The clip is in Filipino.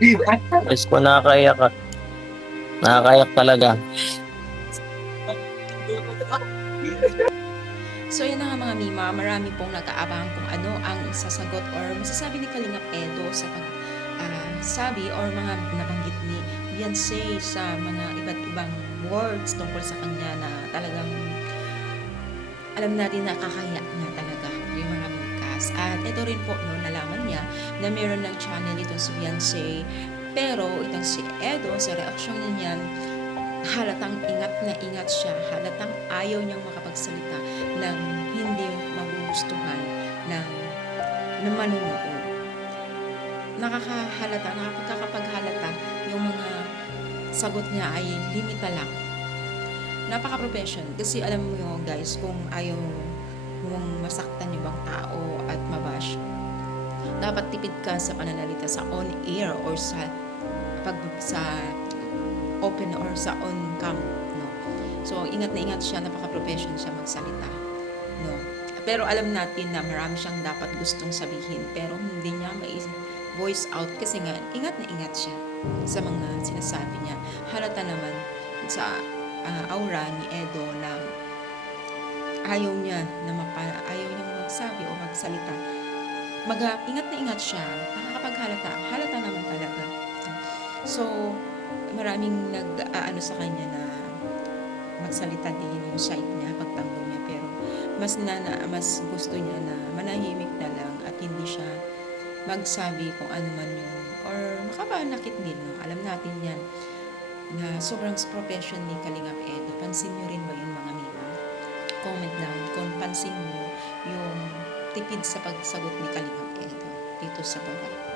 Diyos ko, nakakaiyak ka. Nakakaiyak talaga. So yun na nga mga Mima, marami pong nag-aabang kung ano ang sasagot or masasabi ni Kalingap Edo sa sabi or mga nabanggit ni Beyonce sa mga iba't ibang words tungkol sa kanya na talagang alam natin na kakahiya na talaga yung mga bigkas. At ito rin po, no, nalaman niya na meron ng channel itong si Beyonce, pero itong si Edo, sa reaksyon niya, halatang ingat na ingat siya, halatang ayaw niyang makapagsalita ng hindi magugustuhan ng manonood. Nakakapaghalata yung mga sagot niya ay limita lang. Napaka-profession kasi alam mo yun guys, kung ayaw mong masaktan yung ibang tao at mabash, dapat tipid ka sa pananalita sa on air or sa open or sa on cam, no. So ingat na ingat siya, napaka-profession siya magsalita, no. Pero alam natin na marami siyang dapat gustong sabihin pero hindi niya voice out kasi nga ingat na ingat siya sa mga sinasabi niya. Halata naman sa aura ni Edo na ayaw niya magsabi o magsalita. Ingat na ingat siya, halata naman talaga. So maraming nag-aano sa kanya na magsalita din yung side niya, pagtanggol niya, pero mas gusto niya na manahimik na lang at hindi siya magsabi kung ano man yung or makapanakit din, no? Alam natin yan na sobrang profession ni Kalingap Edo. Pansin nyo rin ba yun mga Mima? Comment down kung pansin nyo yung tipid sa pagsagot ni Kalingap Edo dito sa baba.